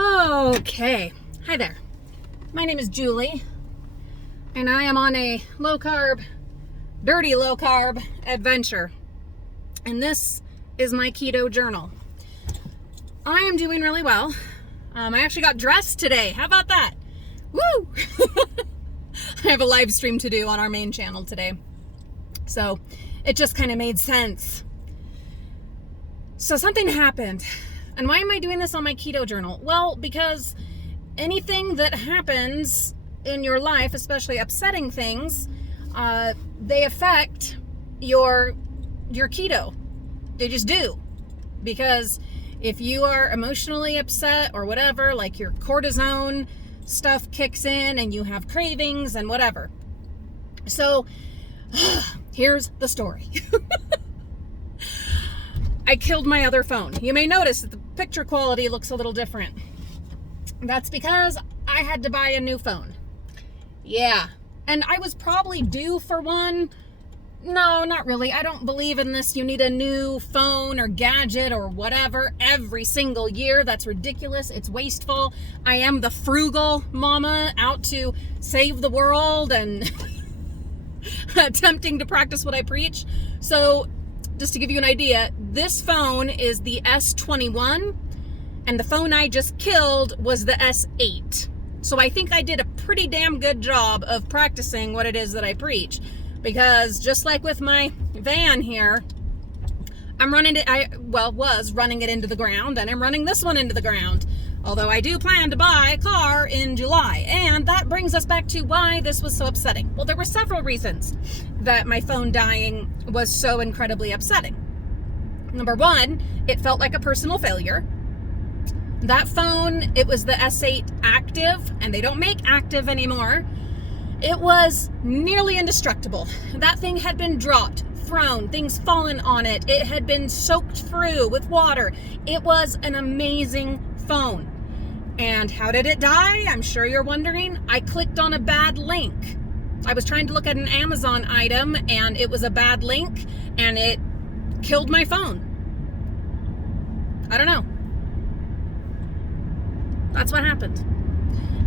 Okay, hi there. My name is Julie, and I am on a low-carb, dirty low-carb adventure. And this is my keto journal. I am doing really well. I actually got dressed today. How about that? Woo! I have a live stream to do on our main channel today. So it just kind of made sense. So something happened. And why am I doing this on my keto journal? Well, because anything that happens in your life, especially upsetting things, they affect your keto. They just do. Because if you are emotionally upset or whatever, like your cortisone stuff kicks in and you have cravings and whatever. So here's the story. I killed my other phone. You may notice that the picture quality looks a little different. That's because I had to buy a new phone. Yeah. And I was probably due for one. No, not really. I don't believe in this. You need a new phone or gadget or whatever every single year. That's ridiculous. It's wasteful. I am the frugal mama out to save the world and attempting to practice what I preach. So just to give you an idea, this phone is the S21 and the phone I just killed was the S8. So I think I did a pretty damn good job of practicing what it is that I preach, because just like with my van here, I'm running it, was running it into the ground, and I'm running this one into the ground. Although I do plan to buy a car in July. And that brings us back to why this was so upsetting. Well, there were several reasons that my phone dying was so incredibly upsetting. Number one, it felt like a personal failure. That phone, it was the S8 Active, and they don't make Active anymore. It was nearly indestructible. That thing had been dropped, thrown, things fallen on it. It had been soaked through with water. It was an amazing phone. And how did it die? I'm sure you're wondering. I clicked on a bad link. I was trying to look at an Amazon item and it was a bad link and it killed my phone. I don't know. That's what happened.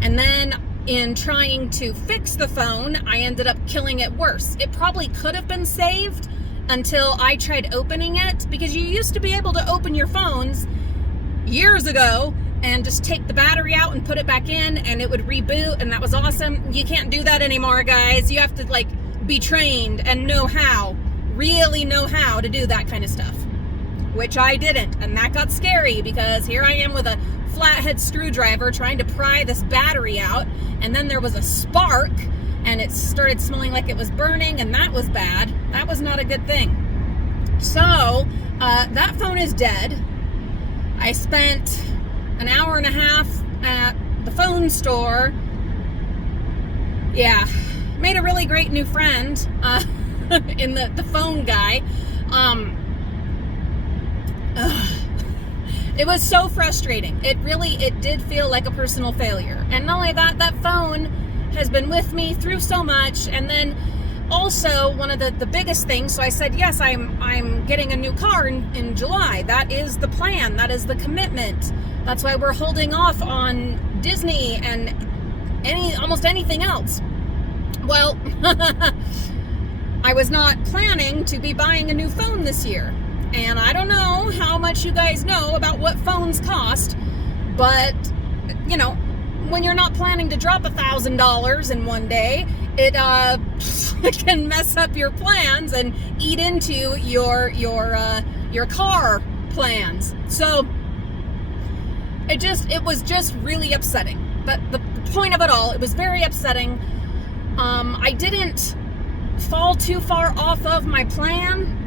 And then in trying to fix the phone, I ended up killing it worse. It probably could have been saved until I tried opening it, because you used to be able to open your phones years ago and just take the battery out and put it back in and it would reboot, and that was awesome. You can't do that anymore, guys. You have to be trained and really know how to do that kind of stuff, which I didn't. And that got scary because here I am with a flathead screwdriver trying to pry this battery out, and then there was a spark and it started smelling like it was burning, and that was bad. That was not a good thing. So that phone is dead. I spent an hour and a half at the phone store. Yeah, made a really great new friend in the phone guy. It was so frustrating. It did feel like a personal failure. And not only that, that phone has been with me through so much. And then also one of the biggest things, so I said, yes, I'm getting a new car in July. That is the plan. That is the commitment. That's why we're holding off on Disney and almost anything else. Well, I was not planning to be buying a new phone this year. And I don't know how much you guys know about what phones cost, but, when you're not planning to drop $1,000 in one day, it can mess up your plans and eat into your car plans. So it was just really upsetting. But the point of it all, it was very upsetting. I didn't fall too far off of my plan.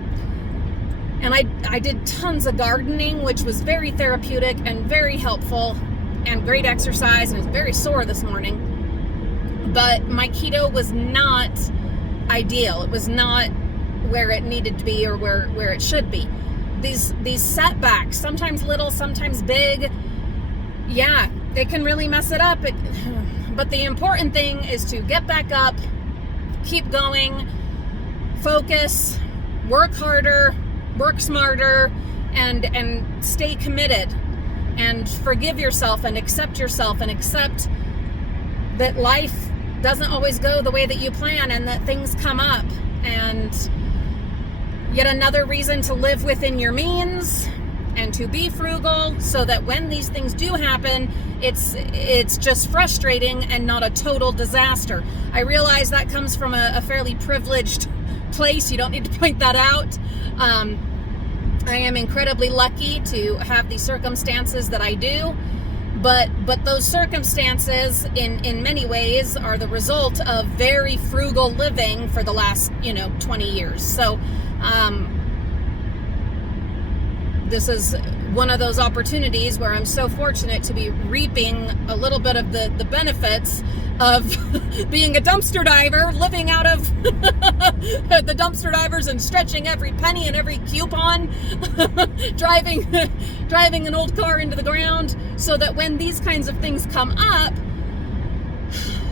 And I did tons of gardening, which was very therapeutic and very helpful and great exercise, and I was very sore this morning. But my keto was not ideal. It was not where it needed to be or where it should be. These setbacks, sometimes little, sometimes big, yeah, they can really mess it up. But the important thing is to get back up, keep going, focus, work harder, work smarter, and stay committed. and forgive yourself and accept that life doesn't always go the way that you plan, and that things come up, and yet another reason to live within your means and to be frugal, so that when these things do happen, it's just frustrating and not a total disaster. I realize that comes from a fairly privileged place. You don't need to point that out. I am incredibly lucky to have the circumstances that I do, but those circumstances in many ways are the result of very frugal living for the last 20 years. So this is one of those opportunities where I'm so fortunate to be reaping a little bit of the benefits of being a dumpster diver, living out of the dumpster divers and stretching every penny and every coupon, driving an old car into the ground, so that when these kinds of things come up,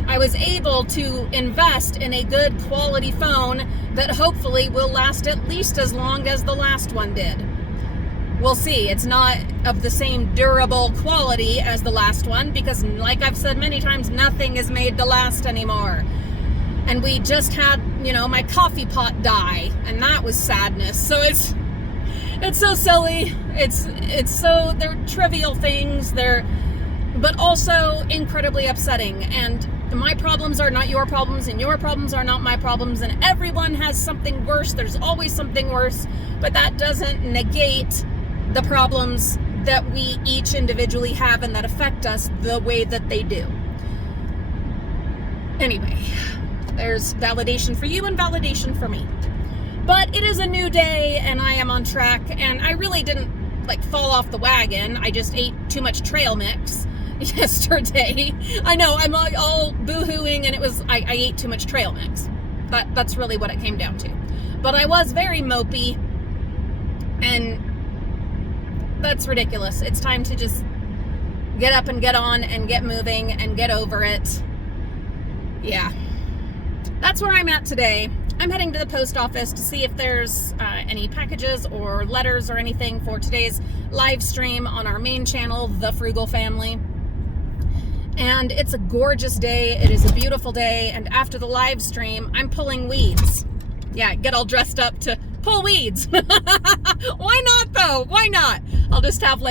I was able to invest in a good quality phone that hopefully will last at least as long as the last one did. We'll see. It's not of the same durable quality as the last one, because like I've said many times, nothing is made to last anymore. And we just had, my coffee pot die, and that was sadness. So it's so silly. They're trivial things. But also incredibly upsetting. And my problems are not your problems, and your problems are not my problems, and everyone has something worse. There's always something worse, but that doesn't negate the problems that we each individually have and that affect us the way that they do. Anyway, there's validation for you and validation for me. But it is a new day, and I am on track, and I really didn't fall off the wagon. I just ate too much trail mix yesterday. I know, I'm all boo-hooing, and I ate too much trail mix. That's really what it came down to. But I was very mopey, and that's ridiculous. It's time to just get up and get on and get moving and get over it. Yeah. That's where I'm at today. I'm heading to the post office to see if there's any packages or letters or anything for today's live stream on our main channel, The Frugal Family. And it's a gorgeous day. It is a beautiful day. And after the live stream, I'm pulling weeds. Yeah, get all dressed up to pull weeds. Why not though? Why not? I'll just have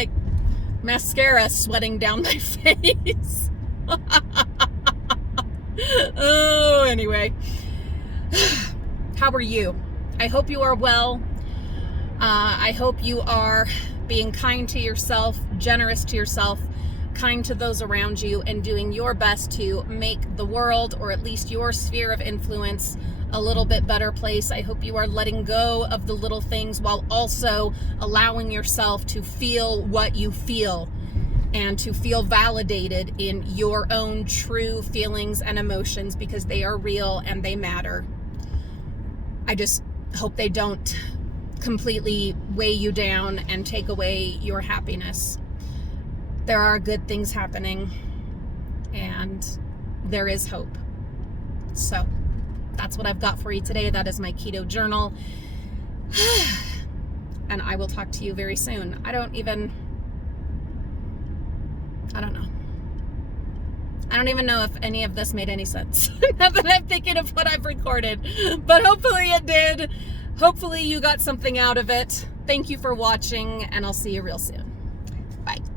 mascara sweating down my face. Oh, anyway. How are you? I hope you are well. I hope you are being kind to yourself, generous to yourself, kind to those around you, and doing your best to make the world, or at least your sphere of influence, a little bit better place. I hope you are letting go of the little things while also allowing yourself to feel what you feel and to feel validated in your own true feelings and emotions, because they are real and they matter. I just hope they don't completely weigh you down and take away your happiness. There are good things happening, and there is hope. So that's what I've got for you today. That is my keto journal. And I will talk to you very soon. I don't know if any of this made any sense. Now that I'm thinking of what I've recorded. But hopefully it did. Hopefully you got something out of it. Thank you for watching, and I'll see you real soon.